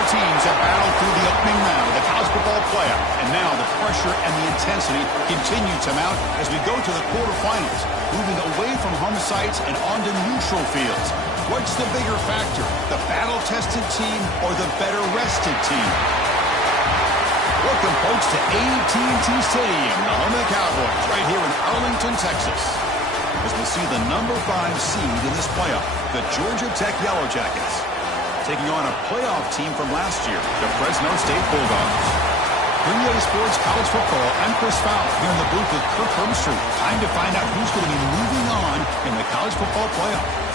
Four teams have battled through the opening round of the college football playoff, and now the pressure and the intensity continue to mount as we go to the quarterfinals, moving away from home sites and onto neutral fields. What's the bigger factor, the battle-tested team or the better-rested team? Welcome, folks, to AT&T Stadium, the home of the Cowboys, right here in Arlington, Texas, as we see the number 5 seed in this playoff, the Georgia Tech Yellow Jackets, taking on a playoff team from last year, the Fresno State Bulldogs. Bring EA Sports College Football, I'm Chris Fowler, here in the booth with Kirk Herbstreit. Time to find out who's going to be moving on in the college football playoff.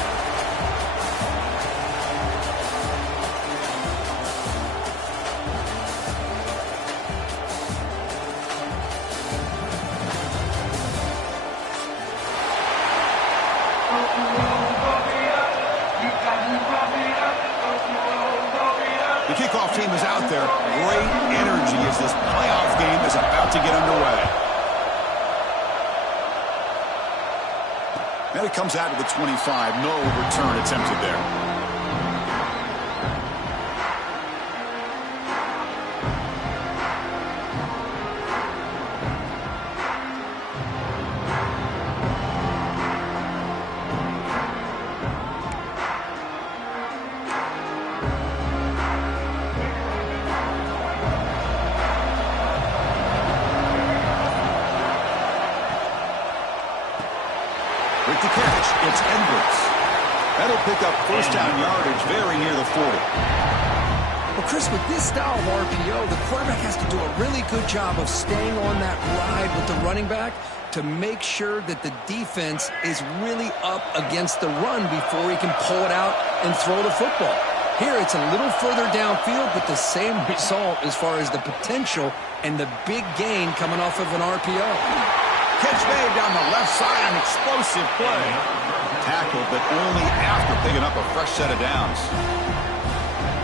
The kickoff team is out there. Great energy as this playoff game is about to get underway. And it comes out to the 25. No return attempted there. With the catch, it's Edwards. That'll pick up first down yardage very near the 40. Well, Chris, with this style of RPO, the quarterback has to do a really good job of staying on that ride with the running back to make sure that the defense is really up against the run before he can pull it out and throw the football. Here, it's a little further downfield, but the same result as far as the potential and the big gain coming off of an RPO. Catch made down the left side, an explosive play. Tackled, but only after picking up a fresh set of downs.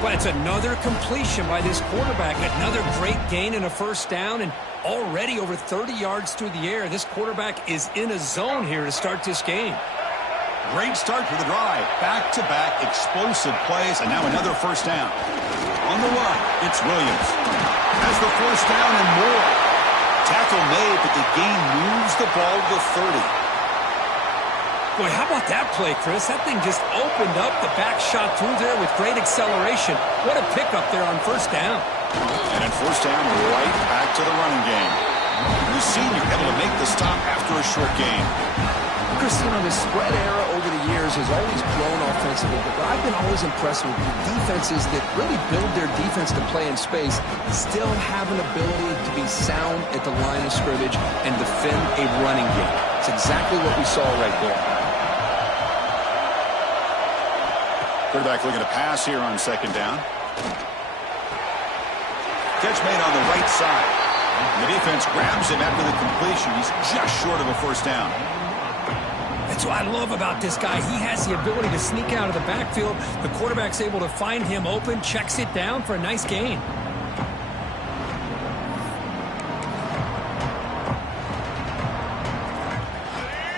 Well, it's another completion by this quarterback. Another great gain and a first down, and already over 30 yards through the air. This quarterback is in a zone here to start this game. Great start for the drive. Back-to-back explosive plays, and now another first down. On the run, it's Williams. Has the first down and more. Tackle made, but the gain moves the ball to the 30. Boy, how about that play, Chris? That thing just opened up. The back shot through there with great acceleration. What a pickup there on first down. And in first down, right back to the running game. The senior able to make the stop after a short gain. Chris, you know, the spread era over the years has always grown offensively, but I've been always impressed with the defenses that really build their defense to play in space, still have an ability to be sound at the line of scrimmage and defend a running game. It's exactly what we saw right there. Quarterback looking to pass here on second down. Catch made on the right side. The defense grabs him after the completion. He's just short of a first down. That's what I love about this guy. He has the ability to sneak out of the backfield. The quarterback's able to find him open, checks it down for a nice gain.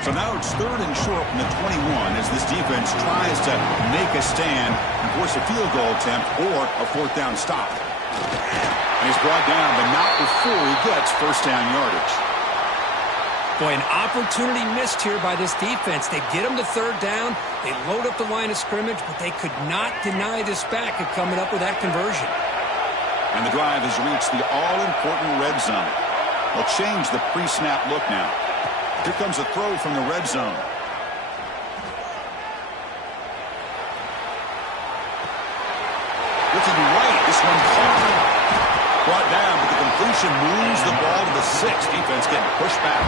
So now it's third and short from the 21 as this defense tries to make a stand and force a field goal attempt or a fourth down stop. And he's brought down, but not before he gets first down yardage. Boy, an opportunity missed here by this defense. They get him to third down. They load up the line of scrimmage, but they could not deny this back of coming up with that conversion. And the drive has reached the all-important red zone. They'll change the pre-snap look now. Here comes a throw from the red zone. Looking right, this one caught. Brought down, but the completion moves the ball to the 6. Defense getting pushed back.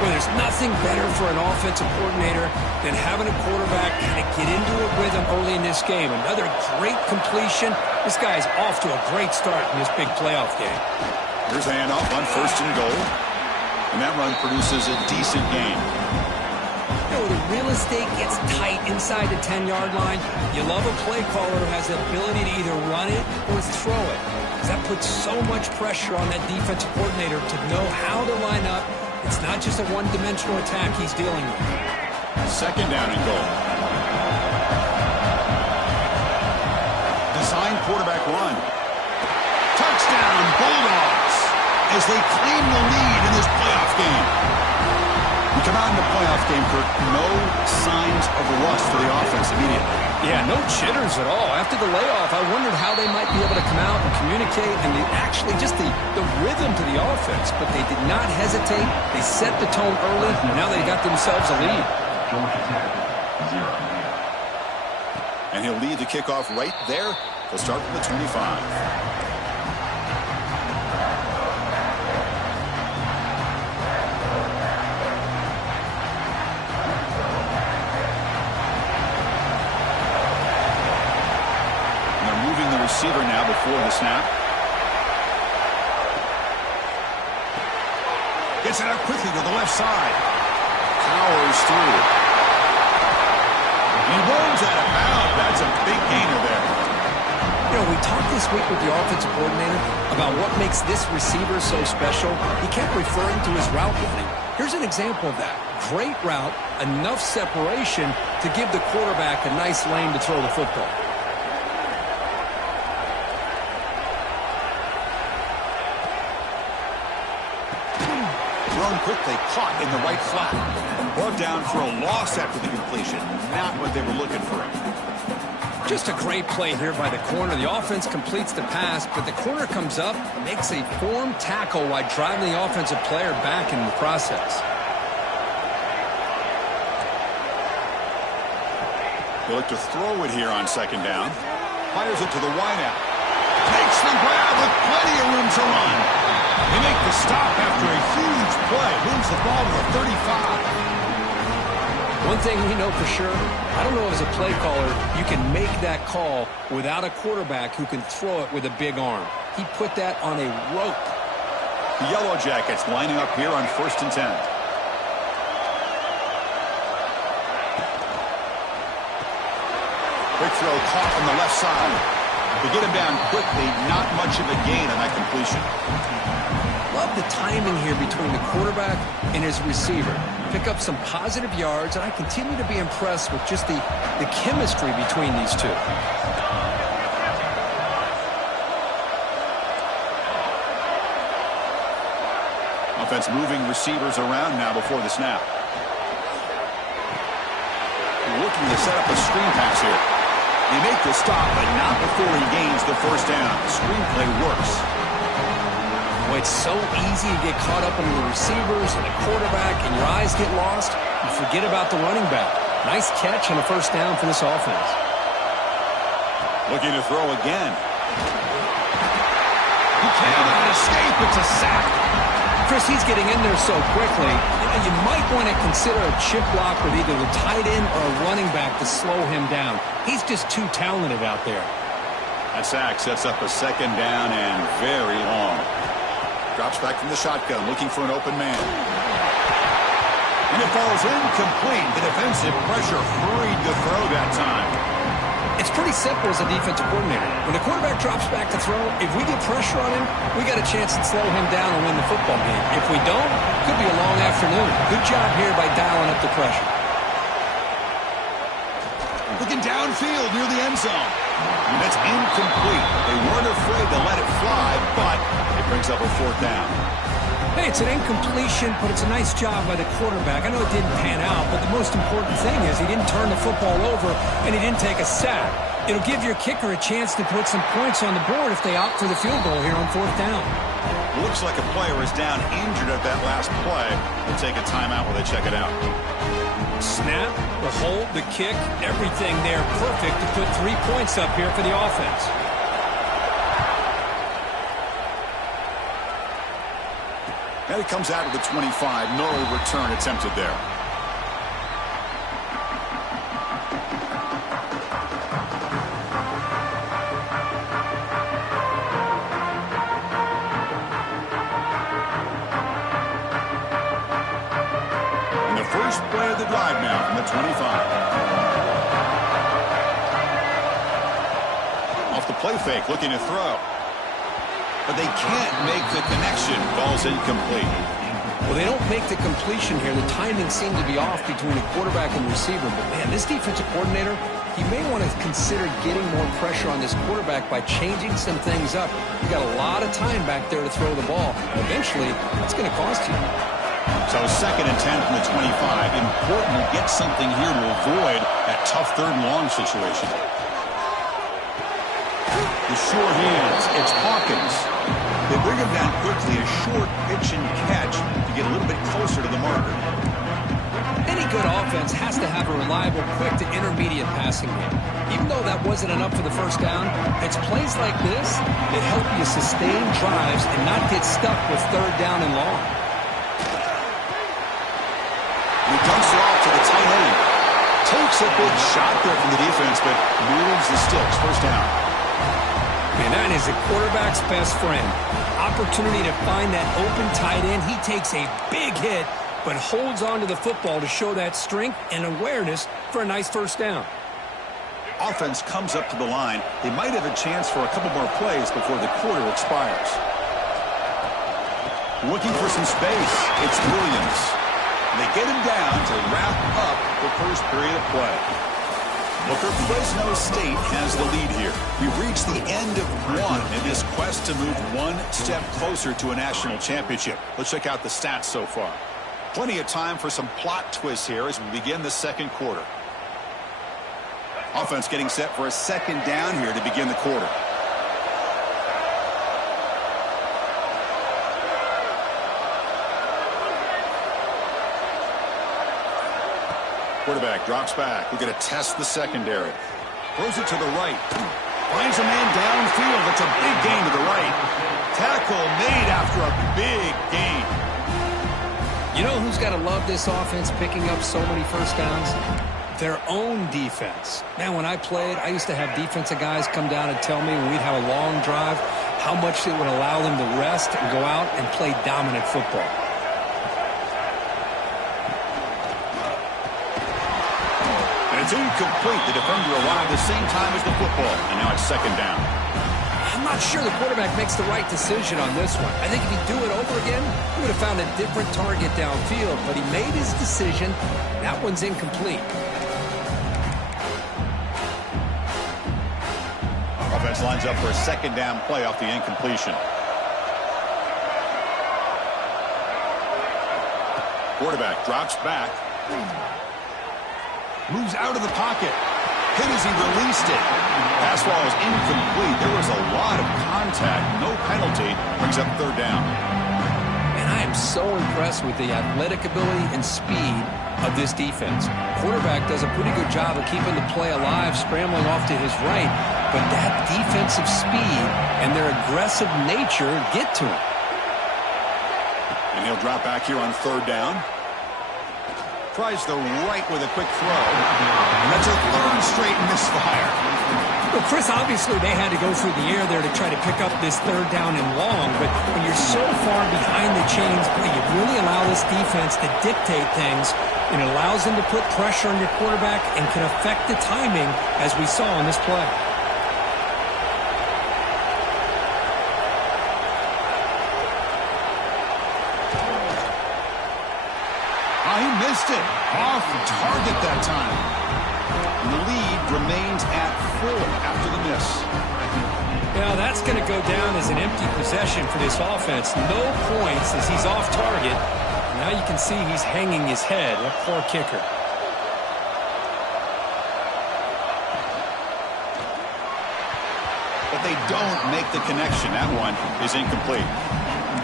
Well, there's nothing better for an offensive coordinator than having a quarterback kind of get into a rhythm early in this game. Another great completion. This guy is off to a great start in this big playoff game. Here's a handoff on first and goal. And that run produces a decent gain. You know, the real estate gets tight inside the 10-yard line. You love a play caller who has the ability to either run it or throw it. That puts so much pressure on that defensive coordinator to know how to line up. It's not just a one-dimensional attack he's dealing with. Second down and goal. Designed quarterback run. Touchdown, Bulldogs, as they claim the lead in this playoff game. We come out in the playoff game, Kirk, no signs of rust for the offense immediately. Yeah, no jitters at all. After the layoff, I wondered how they might be able to come out and communicate, and actually just the rhythm to the offense. But they did not hesitate. They set the tone early, and now they got themselves a lead. And he'll lead the kickoff right there. They'll start from the 25. Receiver now before the snap. Gets it out quickly to the left side. Powers through. He rolls out of bounds. That's a big gainer there. You know, we talked this week with the offensive coordinator about what makes this receiver so special. He kept referring to his route running. Here's an example of that. Great route, enough separation to give the quarterback a nice lane to throw the football. Quickly caught in the right flat. Brought down for a loss after the completion. Not what they were looking for. Just a great play here by the corner. The offense completes the pass, but the corner comes up, makes a form tackle while driving the offensive player back in the process. They look to throw it here on second down. Fires it to the wideout. Takes the grab with plenty of room to run. They make the stop after a huge play. Moves the ball to the 35. One thing we know for sure, I don't know as a play caller, you can make that call without a quarterback who can throw it with a big arm. He put that on a rope. The Yellow Jackets lining up here on 1st and 10. Quick throw caught on the left side. To get him down quickly, not much of a gain on that completion. Love the timing here between the quarterback and his receiver. Pick up some positive yards, and I continue to be impressed with just the chemistry between these two. Offense moving receivers around now before the snap. Looking to set up a screen pass here. They make the stop, but not before he gains the first down. The screenplay works. Boy, it's so easy to get caught up in the receivers and the quarterback, and your eyes get lost. You forget about the running back. Nice catch and a first down for this offense. Looking to throw again. He cannot escape. It's a sack. Chris, he's getting in there so quickly. You might want to consider a chip block with either the tight end or a running back to slow him down. He's just too talented out there. That sack sets up a second down and very long. Drops back from the shotgun, looking for an open man. And it falls incomplete. The defensive pressure hurried the throw that time. It's pretty simple as a defensive coordinator. When the quarterback drops back to throw, if we get pressure on him, we got a chance to slow him down and win the football game. If we don't, it could be a long afternoon. Good job here by dialing up the pressure. Looking downfield near the end zone. And that's incomplete. They weren't afraid to let it fly, but it brings up a fourth down. Hey, it's an incompletion, but it's a nice job by the quarterback. I know it didn't pan out, but the most important thing is he didn't turn the football over and he didn't take a sack. It'll give your kicker a chance to put some points on the board if they opt for the field goal here on fourth down. Looks like a player is down injured at that last play. They'll take a timeout while they check it out. Snap, the hold, the kick, everything there perfect to put 3 points up here for the offense. And it comes out of the 25. No return attempted there. And the first play of the drive now from the 25. Off the play fake, looking to throw. But they can't make the connection. Ball's incomplete. Well, they don't make the completion here. The timing seemed to be off between the quarterback and the receiver. But, man, this defensive coordinator, he may want to consider getting more pressure on this quarterback by changing some things up. You got a lot of time back there to throw the ball. Eventually, that's going to cost you. So 2nd and 10 from the 25. Important to get something here to avoid that tough 3rd and long situation. The sure hands. It's Hawkins. They bring him down quickly. A short pitch and catch to get a little bit closer to the marker. Any good offense has to have a reliable, quick to intermediate passing game. Even though that wasn't enough for the first down, it's plays like this that help you sustain drives and not get stuck with 3rd down and long. He dumps it off to the tight end. Takes a big shot there from the defense, but moves the sticks. First down. And that is a quarterback's best friend. Opportunity to find that open tight end. He takes a big hit, but holds on to the football to show that strength and awareness for a nice first down. Offense comes up to the line. They might have a chance for a couple more plays before the quarter expires. Looking for some space. It's Williams. And they get him down to wrap up the first period of play. Booker, Fresno State has the lead here. We've reached the end of one in this quest to move one step closer to a national championship. Let's check out the stats so far. Plenty of time for some plot twists here as we begin the second quarter. Offense getting set for a 2nd down here to begin the quarter. Quarterback drops back. We're going to test the secondary. Throws it to the right. Finds a man downfield. That's a big gain to the right. Tackle made after a big gain. You know who's got to love this offense picking up so many first downs? Their own defense. Man, when I played, I used to have defensive guys come down and tell me when we'd have a long drive how much it would allow them to rest and go out and play dominant football. It's incomplete. The defender arrived the same time as the football, and now it's 2nd down. I'm not sure the quarterback makes the right decision on this one. I think if he'd do it over again, he would have found a different target downfield, but he made his decision. That one's incomplete. Offense lines up for a 2nd down play off the incompletion. Quarterback drops back. Moves out of the pocket. Hit as he released it. Pass ball is incomplete. There was a lot of contact. No penalty. Brings up 3rd down. And I am so impressed with the athletic ability and speed of this defense. Quarterback does a pretty good job of keeping the play alive, scrambling off to his right. But that defensive speed and their aggressive nature get to him. And he'll drop back here on 3rd down. Tries the right with a quick throw. And that's a 3rd straight misfire. Well, Chris, obviously they had to go through the air there to try to pick up this 3rd down and long. But when you're so far behind the chains, you really allow this defense to dictate things. And it allows them to put pressure on your quarterback and can affect the timing, as we saw on this play. He missed it. Off target that time. And the lead remains at 4 after the miss. Yeah, that's going to go down as an empty possession for this offense. No points as he's off target. Now you can see he's hanging his head. That poor kicker. But they don't make the connection. That one is incomplete.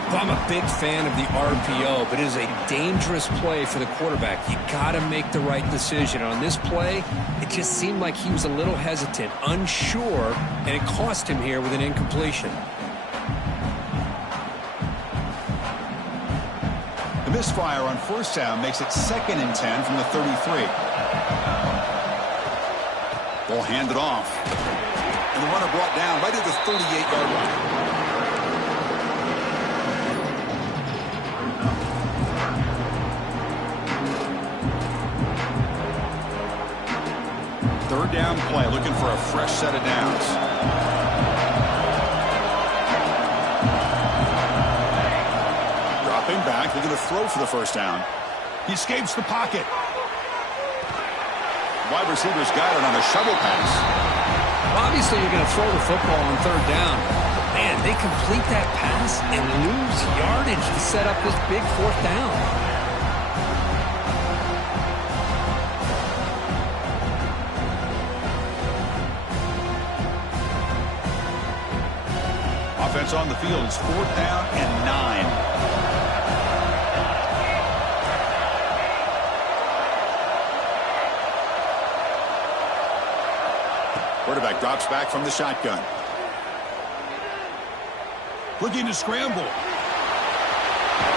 Well, I'm a big fan of the RPO, but it is a dangerous play for the quarterback. You got to make the right decision. On this play, it just seemed like he was a little hesitant, unsure, and it cost him here with an incompletion. The misfire on 1st down makes it 2nd and 10 from the 33. Ball handed off. And the runner brought down right at the 38-yard line. Third down play, looking for a fresh set of downs. Dropping back, looking to throw for the 1st down. He escapes the pocket. wide receivers got it on a shovel pass. Obviously, you're going to throw the football on third down. But man, they complete that pass and lose yardage to set up this big fourth down. Offense on the field. It's 4th down and 9. Quarterback drops back from the shotgun. Looking to scramble.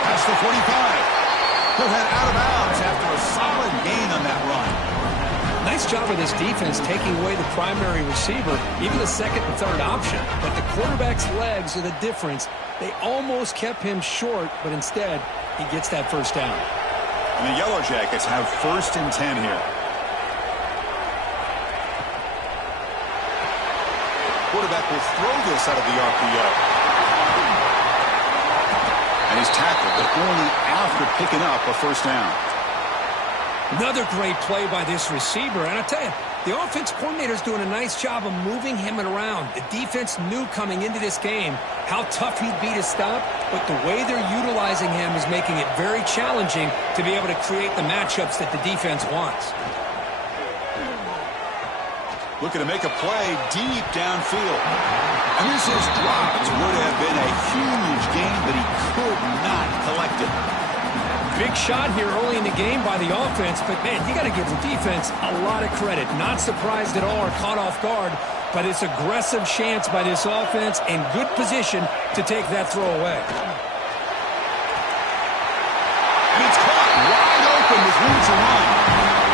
Past the 45. He'll head out of bounds after a solid gain on that run. Nice job of this defense taking away the primary receiver, even the second and third option. But the quarterback's legs are the difference. They almost kept him short, but instead, he gets that first down. And the Yellow Jackets have 1st and 10 here. Quarterback will throw this out of the RPO. And he's tackled, but only after picking up a first down. Another great play by this receiver. And I tell you, the offense coordinator's doing a nice job of moving him around. The defense knew coming into this game how tough he'd be to stop, but the way they're utilizing him is making it very challenging to be able to create the matchups that the defense wants. Looking to make a play deep downfield. And this is dropped. Would have been a huge gain, but he could not collect it. Big shot here early in the game by the offense, but man, you got to give the defense a lot of credit. Not surprised at all or caught off guard, but it's aggressive chance by this offense and good position to take that throw away. And it's caught wide open with room to run.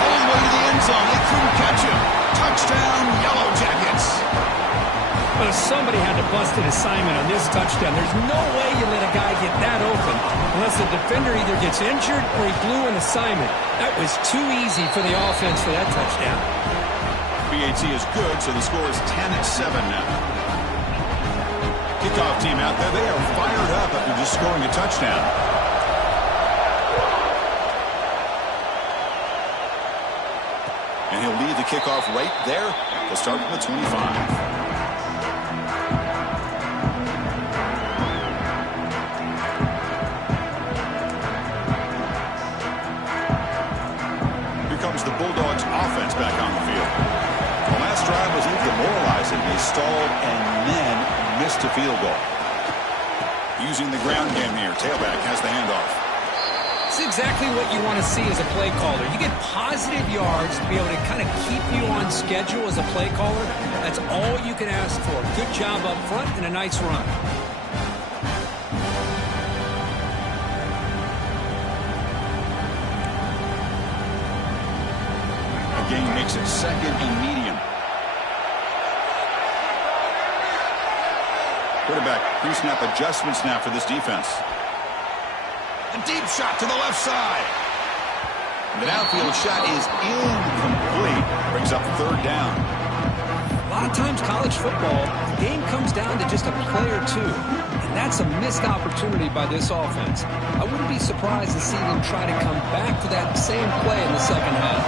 All the way to the end zone. They couldn't catch him. Touchdown, Yellow Jackets. Well, somebody had to bust an assignment on this touchdown. There's no way you let a guy get that open unless the defender either gets injured or he blew an assignment. That was too easy for the offense for that touchdown. BAT is good, so the score is 10-7 now. Kickoff team out there. They are fired up after just scoring a touchdown. And he'll lead the kickoff right there. They'll start from the 25. The Bulldogs offense back on the field. The last drive was demoralizing. They stalled and then missed a field goal. Using the ground game here. Tailback has the handoff. It's exactly what you want to see as a play caller. You get positive yards to be able to kind of keep you on schedule as a play caller. That's all you can ask for. Good job up front and a nice run. Gain makes it 2nd and medium. Quarterback pre-snap adjustments now for this defense. A deep shot to the left side. The downfield shot is incomplete. Brings up 3rd down. A lot of times college football, the game comes down to just a play or two. And that's a missed opportunity by this offense. I wouldn't be surprised to see them try to come back to that same play in the second half.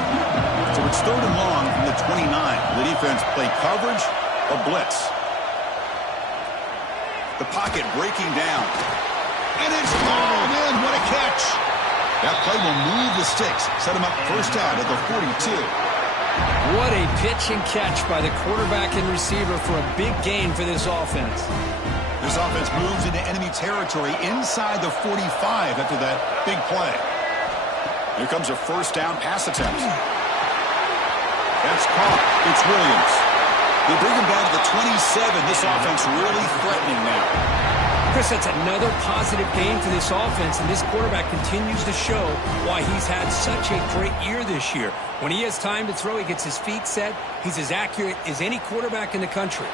So it's 3rd and long from the 29. The defense play coverage or blitz. The pocket breaking down. And it's hauled in. What a catch. That play will move the sticks. Set him up first down at the 42. What a pitch and catch by the quarterback and receiver for a big gain for this offense. This offense moves into enemy territory inside the 45 after that big play. Here comes a first down pass attempt. That's caught. It's Williams. They bring him down to the 27. This offense really threatening now. Chris, that's another positive game for this offense, and this quarterback continues to show why he's had such a great year this year. When he has time to throw, he gets his feet set. He's as accurate as any quarterback in the country.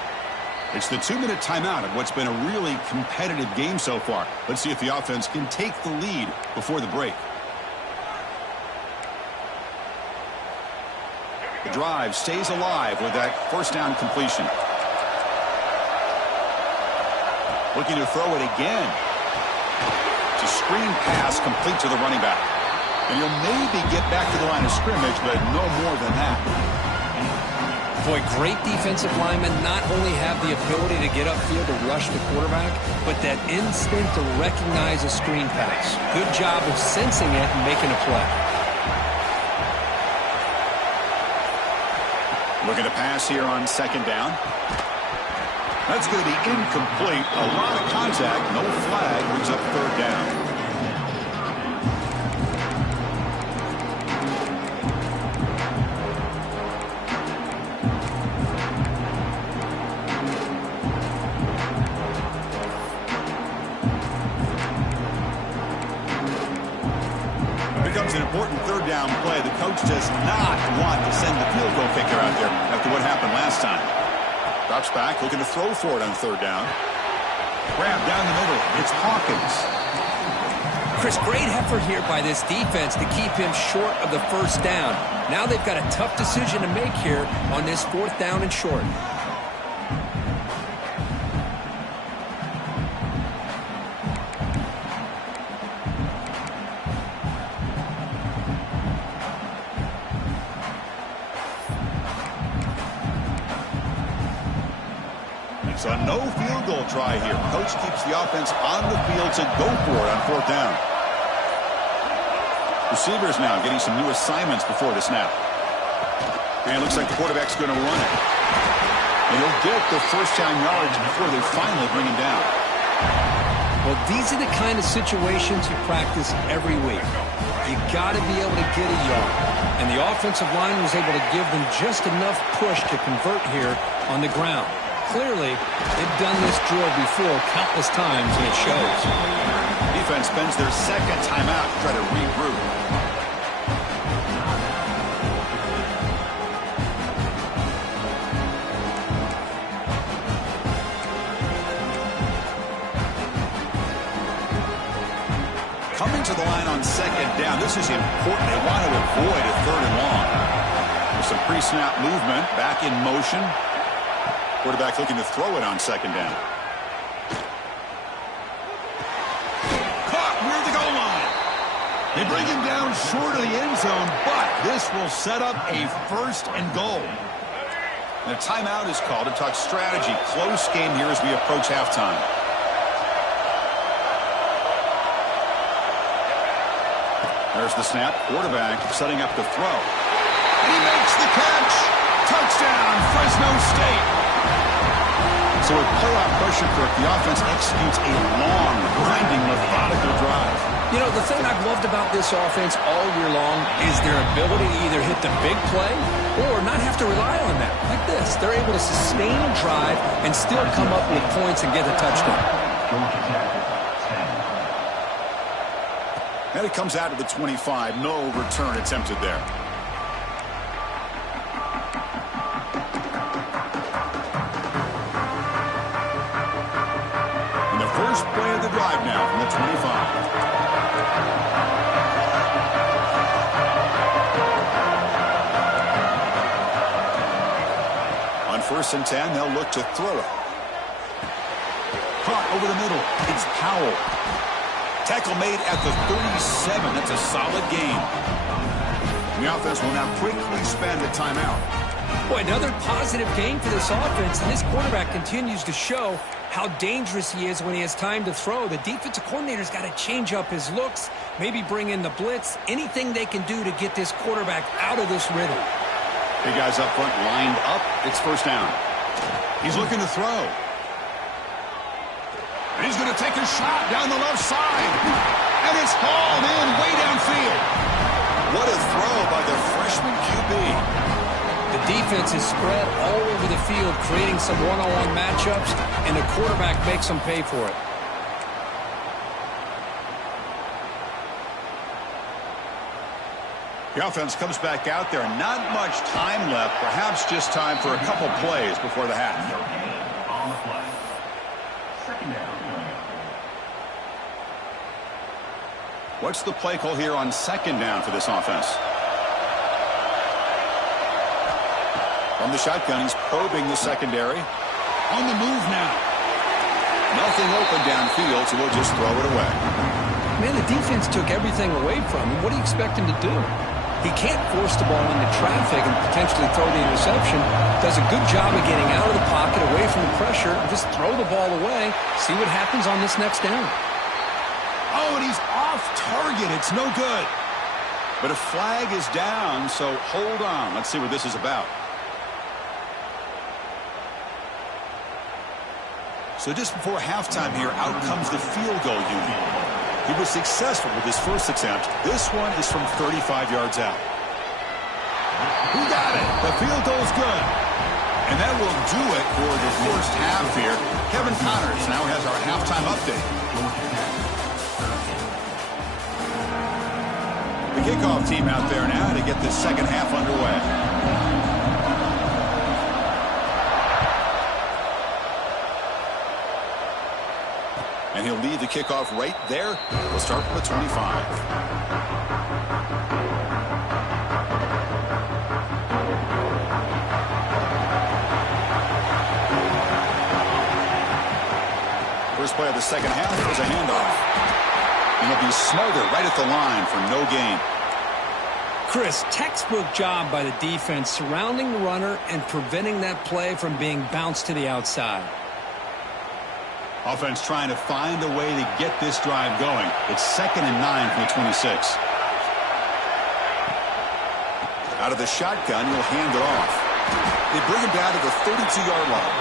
It's the 2-minute timeout of what's been a really competitive game so far. Let's see if the offense can take the lead before the break. The drive stays alive with that first down completion. Looking to throw it again. It's a screen pass complete to the running back. And he'll maybe get back to the line of scrimmage, but no more than that. Boy, great defensive linemen not only have the ability to get upfield to rush the quarterback, but that instinct to recognize a screen pass. Good job of sensing it and making a play. Looking to pass here on second down. That's going to be incomplete. A lot of contact. No flag. Brings up third down. Becomes an important third down play. The coach does not want to send the field goal kicker out there after what happened last time. Drops back, looking to throw for it on third down. Grab down the middle. It's Hawkins. Chris, great effort here by this defense to keep him short of the first down. Now they've got a tough decision to make here on this fourth down and short. It's a no field goal try here. Coach keeps the offense on the field to go for it on fourth down. Receivers now getting some new assignments before the snap. And it looks like the quarterback's going to run it. And he'll get the first down yards before they finally bring him down. Well, these are the kind of situations you practice every week. You got to be able to get a yard. And the offensive line was able to give them just enough push to convert here on the ground. Clearly, they've done this drill before countless times, and it shows. Defense spends their second timeout to try to regroup. Coming to the line on second down. This is important. They want to avoid a third and long. With some pre-snap movement, back in motion. Quarterback looking to throw it on second down. Caught near the goal line. They bring him down short of the end zone, but this will set up a first and goal. And a timeout is called to talk strategy. Close game here as we approach halftime. There's the snap. Quarterback setting up the throw. And he makes the catch. Touchdown, Fresno State. So with playoff pressure, Kirk, the offense executes a long, grinding, methodical drive. You know, the thing I've loved about this offense all year long is their ability to either hit the big play or not have to rely on that. Like this, they're able to sustain a drive and still come up with points and get a touchdown. And it comes out of the 25. No return attempted there. First play of the drive now from the 25. On first and 10, they'll look to throw it. Caught over the middle. It's Powell. Tackle made at the 37. That's a solid gain. And the offense will now quickly spend a timeout. Boy, another positive game for this offense, and this quarterback continues to show how dangerous he is when he has time to throw. The defensive coordinator's got to change up his looks, maybe bring in the blitz, anything they can do to get this quarterback out of this rhythm. Big guys up front lined up. It's first down. He's looking to throw. And he's going to take a shot down the left side. And it's hauled in way downfield. What a throw by the freshman QB. The defense is spread all over the field, creating some one-on-one matchups, and the quarterback makes them pay for it. The offense comes back out there. Not much time left. Perhaps just time for a couple plays before the half. On the play. Second down. What's the play call here on second down for this offense? From the shotgun, he's probing the secondary. On the move now. Nothing open downfield, so we'll just throw it away. Man, the defense took everything away from him. What do you expect him to do? He can't force the ball into traffic and potentially throw the interception. Does a good job of getting out of the pocket, away from the pressure, and just throw the ball away. See what happens on this next down. Oh, and he's off target. It's no good. But a flag is down, so hold on. Let's see what this is about. So just before halftime here, out comes the field goal unit. He was successful with his first attempt. This one is from 35 yards out. Who got it? The field goal's good. And that will do it for the first half here. Kevin Connors now has our halftime update. The kickoff team out there now to get this second half underway. And he'll lead the kickoff right there. We'll start from the 25. First play of the second half is a handoff. And he'll be smothered right at the line for no gain. Chris, textbook job by the defense surrounding the runner and preventing that play from being bounced to the outside. Offense trying to find a way to get this drive going. It's 2nd and 9 from the 26. Out of the shotgun, he'll hand it off. They bring him down to the 32-yard line.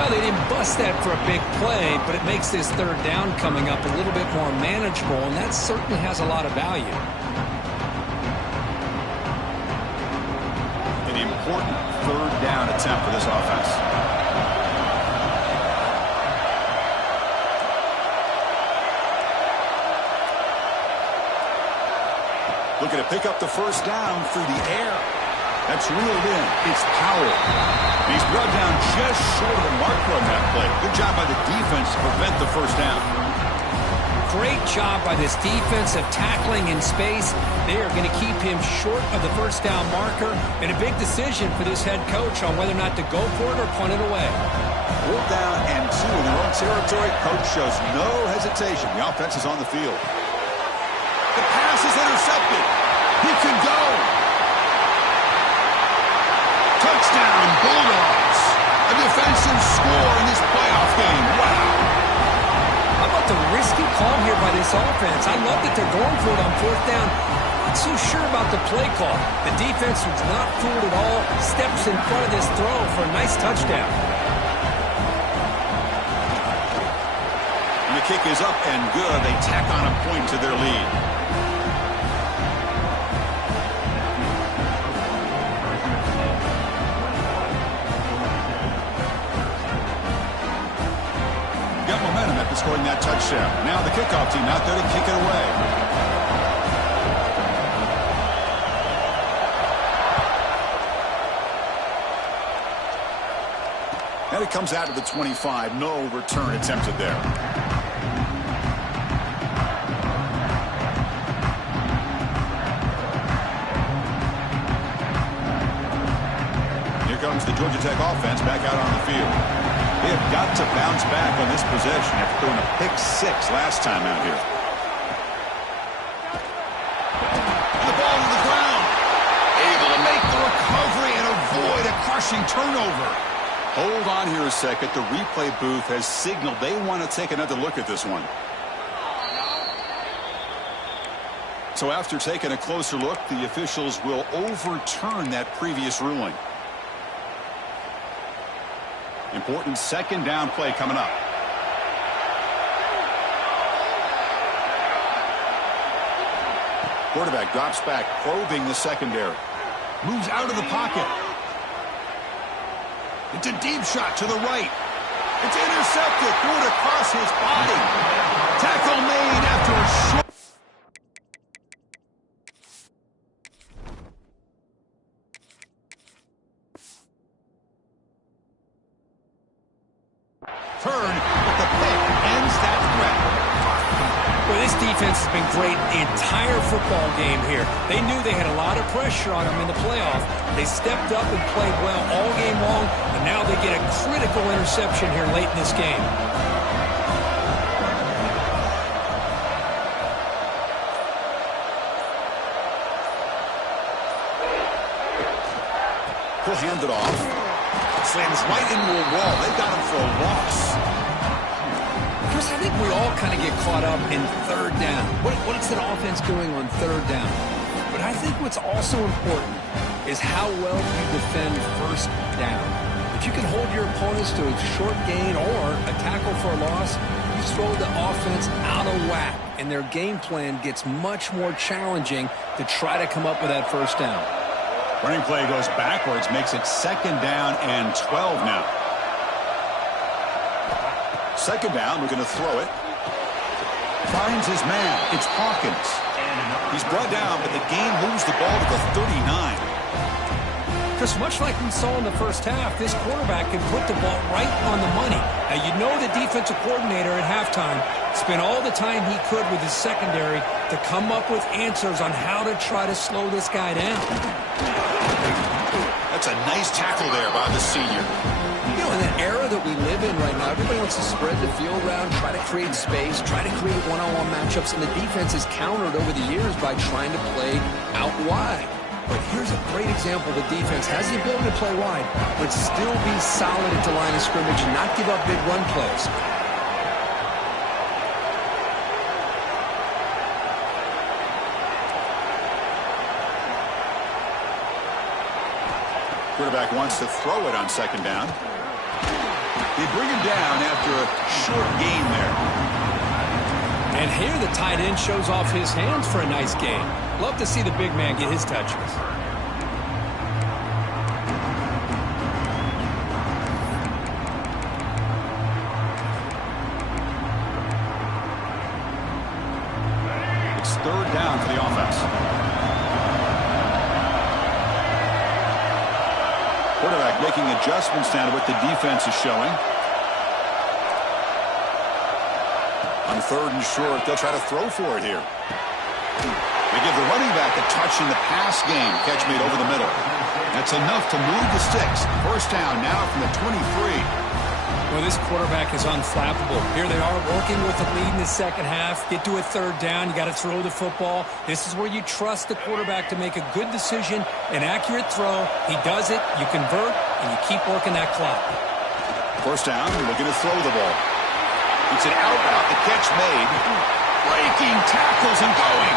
Well, they didn't bust that for a big play, but it makes this third down coming up a little bit more manageable, and that certainly has a lot of value. An important third down attempt for this offense. Looking to pick up the first down through the air. That's reeled in. It's Powell. He's brought down just short of the marker on that play. Good job by the defense to prevent the first down. Great job by this defense of tackling in space. They are going to keep him short of the first down marker. And a big decision for this head coach on whether or not to go for it or punt it away. 4th down and 2 in their own territory. Coach shows no hesitation. The offense is on the field. The pass is intercepted. He can go. Touchdown, Bulldogs. A defensive score in this playoff game. Wow. How about the risky call here by this offense? I love that they're going for it on 4th down. Not so sure about the play call. The defense was not fooled at all. Steps in front of this throw for a nice touchdown. And the kick is up and good. They tack on a point to their lead. Got momentum after scoring that touchdown. Now the kickoff team out there to kick it away. And it comes out to the 25. No return attempted there. Here comes the Georgia Tech offense back out on the field. They have got to bounce back on this possession after throwing a pick 6 last time out here. And the ball to the ground. Able to make the recovery and avoid a crushing turnover. Hold on here a second. The replay booth has signaled they want to take another look at this one. So after taking a closer look, the officials will overturn that previous ruling. Important 2nd down play coming up. Quarterback drops back, probing the secondary. Moves out of the pocket. It's a deep shot to the right. It's intercepted. Threw it across his body. Tackle made after a short. Turn, but the pick ends that threat. Well, this defense has been great the entire football game here. They knew they had a lot of pressure on them in the playoff. They stepped up and played well all game long, and now they get a critical interception here late in this game. He'll hand it off. Slams right into a wall. They've got him for a loss. Chris, I think we all kind of get caught up in third down. What is an offense doing on third down? But I think what's also important is how well you defend first down. If you can hold your opponents to a short gain or a tackle for a loss, you throw the offense out of whack, and their game plan gets much more challenging to try to come up with that first down. Running play goes backwards, makes it 2nd down and 12 now. 2nd down, we're going to throw it. Finds his man. It's Hawkins. He's brought down, but the game moves the ball to the 39. Chris, much like we saw in the first half, this quarterback can put the ball right on the money. Now, you know the defensive coordinator at halftime spent all the time he could with his secondary to come up with answers on how to try to slow this guy down. That's a nice tackle there by the senior. You know, in the era that we live in right now, everybody wants to spread the field around, try to create space, try to create one-on-one matchups, and the defense is countered over the years by trying to play out wide. But here's a great example. The defense has the ability to play wide, but still be solid at the line of scrimmage and not give up big run plays. Quarterback wants to throw it on 2nd down. They bring him down after a short gain there. And here the tight end shows off his hands for a nice gain. Love to see the big man get his touches. It's 3rd down for the offense. Quarterback making adjustments now to what the defense is showing. On 3rd and short, they'll try to throw for it here. They give the running back a touch in the pass game. Catch made over the middle. That's enough to move the sticks. 1st down now from the 23. Well, this quarterback is unflappable. Here they are working with the lead in the second half. Get to a 3rd down. You got to throw the football. This is where you trust the quarterback to make a good decision, an accurate throw. He does it. You convert, and you keep working that clock. 1st down, looking to throw the ball. It's an out route. The catch made. Breaking tackles and going.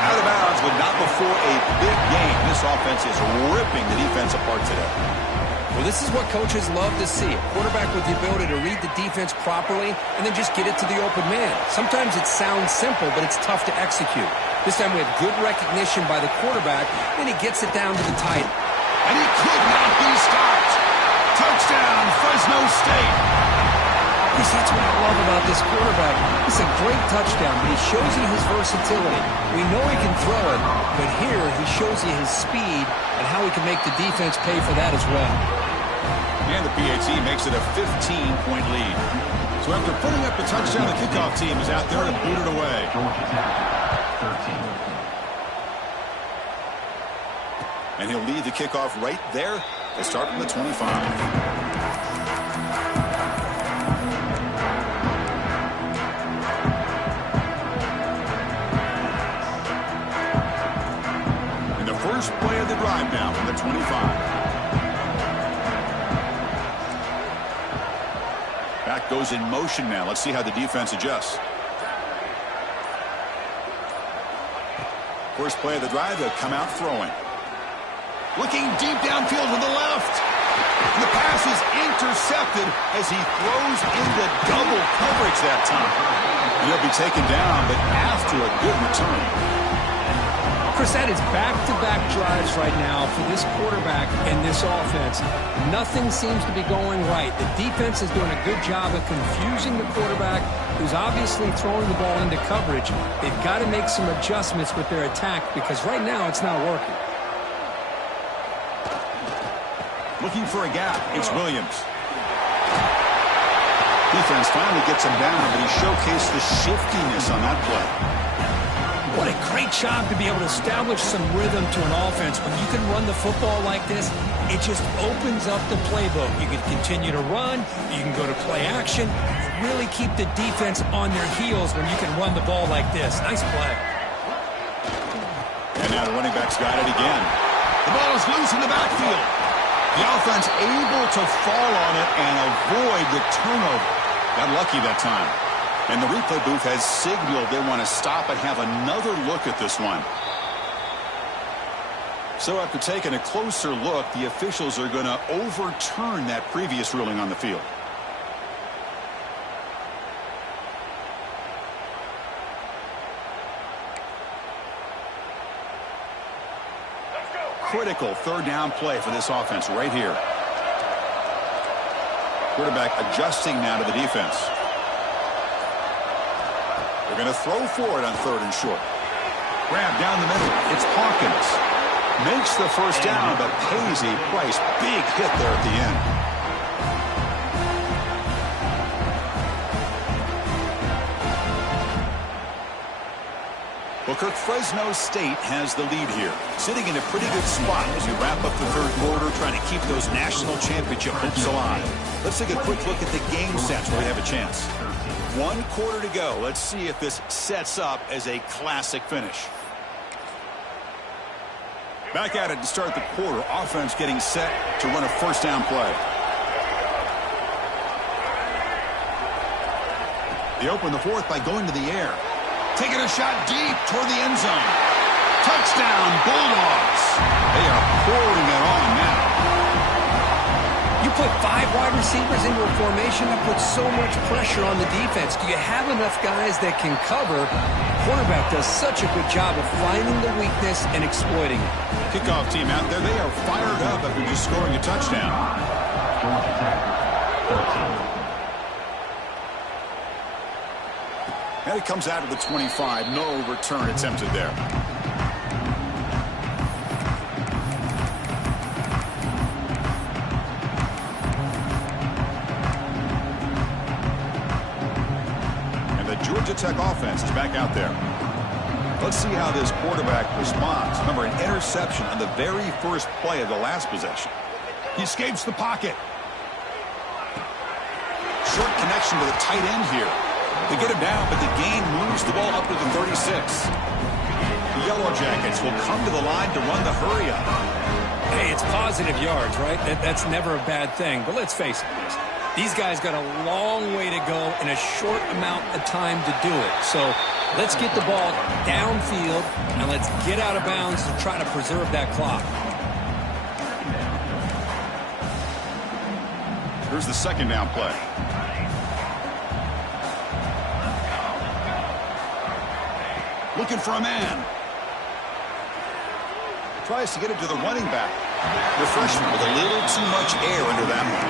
Out of bounds, but not before a big game. This offense is ripping the defense apart today. Well, this is what coaches love to see. A quarterback with the ability to read the defense properly and then just get it to the open man. Sometimes it sounds simple, but it's tough to execute. This time we have good recognition by the quarterback, and he gets it down to the tight end. And he could not be stopped. Touchdown, Fresno State. Chris, that's what I love about this quarterback. It's a great touchdown, but he shows you his versatility. We know he can throw it, but here he shows you his speed and how he can make the defense pay for that as well. And the PAT makes it a 15-point lead. So after putting up the touchdown, the kickoff team is out there to boot it away. And he'll lead the kickoff right there. They start from the 25. First play of the drive now from the 25. Back goes in motion now. Let's see how the defense adjusts. First play of the drive, they'll come out throwing. Looking deep downfield to the left. And the pass is intercepted as he throws into double coverage that time. And he'll be taken down, but after a good return. Chris, that is back-to-back drives right now for this quarterback and this offense. Nothing seems to be going right. The defense is doing a good job of confusing the quarterback, who's obviously throwing the ball into coverage. They've got to make some adjustments with their attack because right now it's not working. Looking for a gap. It's Williams. Defense finally gets him down, but he showcased the shiftiness on that play. What a great job to be able to establish some rhythm to an offense. When you can run the football like this, it just opens up the playbook. You can continue to run. You can go to play action. Really keep the defense on their heels when you can run the ball like this. Nice play. And now the running back's got it again. The ball is loose in the backfield. The offense able to fall on it and avoid the turnover. Got lucky that time. And the replay booth has signaled they want to stop and have another look at this one. So after taking a closer look, the officials are going to overturn that previous ruling on the field. Critical third down play for this offense right here. Quarterback adjusting now to the defense. They're going to throw for it on third and short. Grab down the middle. It's Hawkins. Makes the first down, but pays a price. Big hit there at the end. Well, Kirk, Fresno State has the lead here, sitting in a pretty good spot as we wrap up the third quarter, trying to keep those national championship hopes alive. Let's take a quick look at the game sets where we have a chance. 1 quarter to go. Let's see if this sets up as a classic finish. Back at it to start the quarter. Offense getting set to run a first down play. They open the fourth by going to the air. Taking a shot deep toward the end zone. Touchdown, Bulldogs. They are pouring it on now. You put 5 wide receivers into a formation that puts so much pressure on the defense. Do you have enough guys that can cover? Quarterback does such a good job of finding the weakness and exploiting it. Kickoff team out there. They are fired up after just scoring a touchdown. And it comes out of the 25. No return attempted there. And the Georgia Tech offense is back out there. Let's see how this quarterback responds. Remember, an interception on the very first play of the last possession. He escapes the pocket. Short connection to the tight end here. They get him down, but the gain moves the ball up to the 36. The Yellow Jackets will come to the line to run the hurry-up. Hey, it's positive yards, right? That's never a bad thing. But let's face it, these guys got a long way to go in a short amount of time to do it. So let's get the ball downfield, and let's get out of bounds to try to preserve that clock. Here's the second down play. Looking for a man. Tries to get it to the running back. The freshman with a little too much air under that one.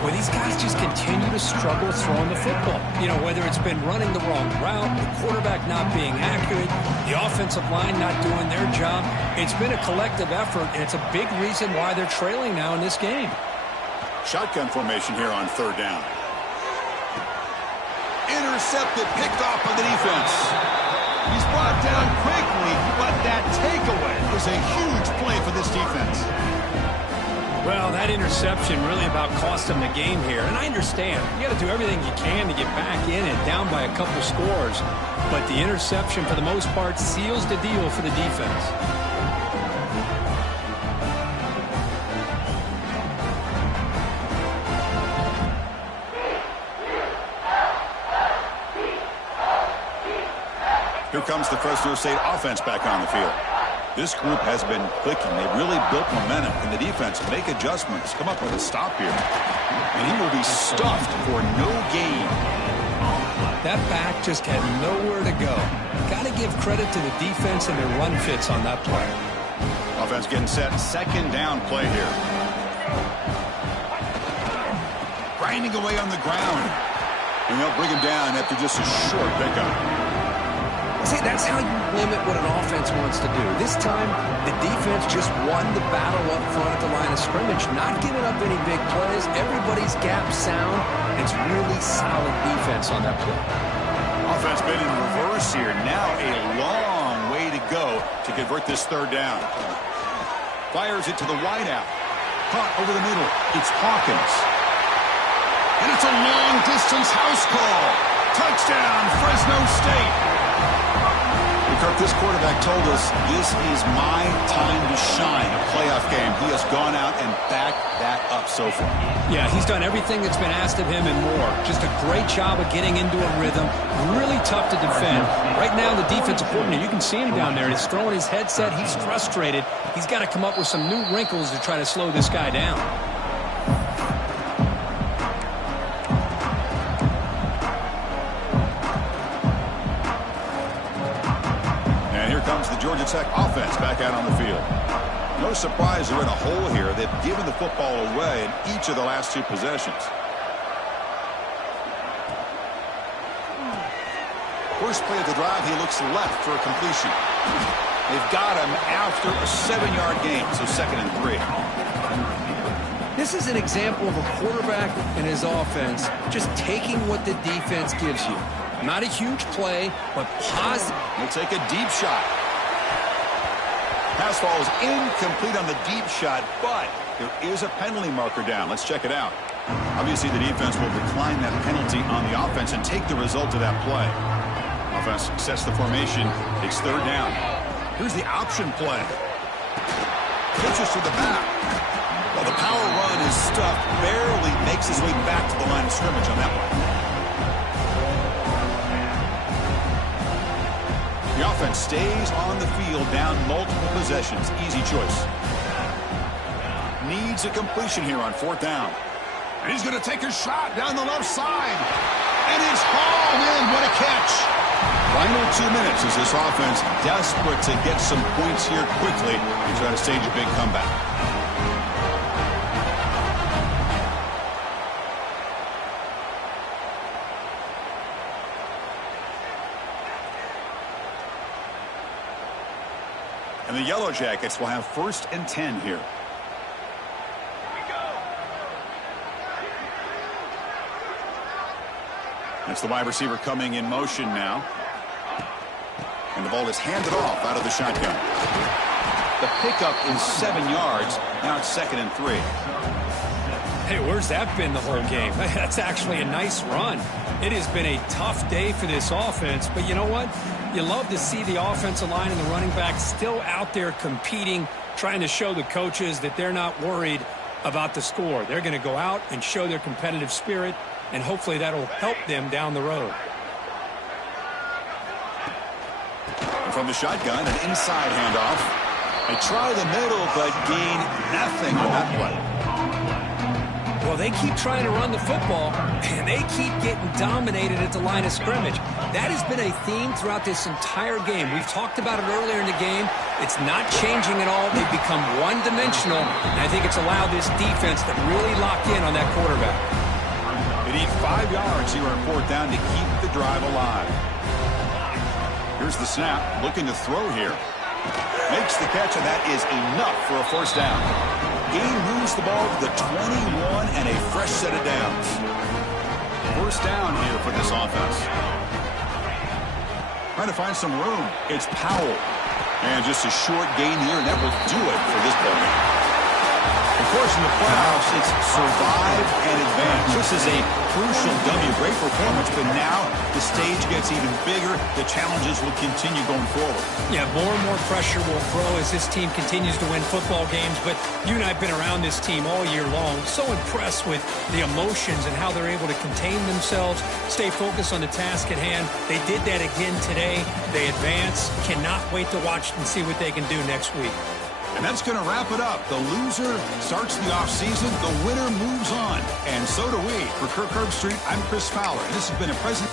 Well, these guys just continue to struggle throwing the football. You know, whether it's been running the wrong route, the quarterback not being accurate, the offensive line not doing their job. It's been a collective effort, and it's a big reason why they're trailing now in this game. Shotgun formation here on third down. Intercepted, picked off by the defense. He's brought down quickly, but that takeaway is a huge play for this defense. Well, that interception really about cost them the game here. And I understand. You got to do everything you can to get back in and down by a couple scores. But the interception, for the most part, seals the deal for the defense. Here comes the Fresno State offense back on the field. This group has been clicking. They've really built momentum. And the defense make adjustments, come up with a stop here. And he will be stuffed for no gain. That back just had nowhere to go. Got to give credit to the defense and their run fits on that play. Offense getting set. Second down play here. Grinding away on the ground. And they'll bring him down after just a short pickup. See, that's how you limit what an offense wants to do. This time, the defense just won the battle up front at the line of scrimmage, not giving up any big plays. Everybody's gap sound. It's really solid defense on that play. Offense been in reverse here. Now a long way to go to convert this third down. Fires it to the wideout. Caught over the middle. It's Hawkins. And it's a long-distance house call. Touchdown, Fresno State. Kirk, This quarterback told us this is my time to shine, a playoff game. He has gone out and backed that up so far. Yeah, he's done everything that's been asked of him and more. Just a great job of getting into a rhythm. Really tough to defend. Right now, the defensive coordinator, you can see him down there. He's throwing his headset. He's frustrated. He's got to come up with some new wrinkles to try to slow this guy down. Comes the Georgia Tech offense back out on the field. No surprise they're in a hole here. They've given the football away in each of the last two possessions. First play of the drive, he looks left for a completion. They've got him after a 7-yard gain, so 2nd and 3. This is an example of a quarterback and his offense just taking what the defense gives you. Not a huge play, but positive. He'll take a deep shot. Pass falls incomplete on the deep shot, but there is a penalty marker down. Let's check it out. Obviously, the defense will decline that penalty on the offense and take the result of that play. Offense sets the formation. Takes 3rd down. Here's the option play. Pitches to the back. Well, the power run is stuffed. Barely makes his way back to the line of scrimmage on that one. The offense stays on the field down multiple possessions. Easy choice. Needs a completion here on 4th down. And he's going to take a shot down the left side. And it's hauled in. What a catch. Final 2 minutes as this offense desperate to get some points here quickly and try to stage a big comeback. And the Yellow Jackets will have 1st and 10 here. That's the wide receiver coming in motion now. And the ball is handed off out of the shotgun. The pickup is 7 yards. Now it's 2nd and 3. Hey, where's that been the whole game? That's actually a nice run. It has been a tough day for this offense, but you know what? You love to see the offensive line and the running back still out there competing, trying to show the coaches that they're not worried about the score. They're going to go out and show their competitive spirit, and hopefully that'll help them down the road. And from the shotgun, an inside handoff. They try the middle, but gain nothing on that play. Well, they keep trying to run the football, and they keep getting dominated at the line of scrimmage. That has been a theme throughout this entire game. We've talked about it earlier in the game. It's not changing at all. They've become one-dimensional, and I think it's allowed this defense to really lock in on that quarterback. They need 5 yards here on 4th down to keep the drive alive. Here's the snap, looking to throw here. Makes the catch, and that is enough for a 1st down. Gain moves the ball to the 21 and a fresh set of downs. 1st down here for this offense. Trying to find some room. It's Powell. And just a short gain here, and that will do it for this ball. Of course, in the playoffs, it's survive and advance. This is a crucial W. Great performance, but now the stage gets even bigger. The challenges will continue going forward. Yeah, more and more pressure will grow as this team continues to win football games. But you and I have been around this team all year long. So impressed with the emotions and how they're able to contain themselves, stay focused on the task at hand. They did that again today. They advance. Cannot wait to watch and see what they can do next week. And that's going to wrap it up. The loser starts the offseason. The winner moves on. And so do we. For Kirk Herbstreit, I'm Chris Fowler. And this has been a present.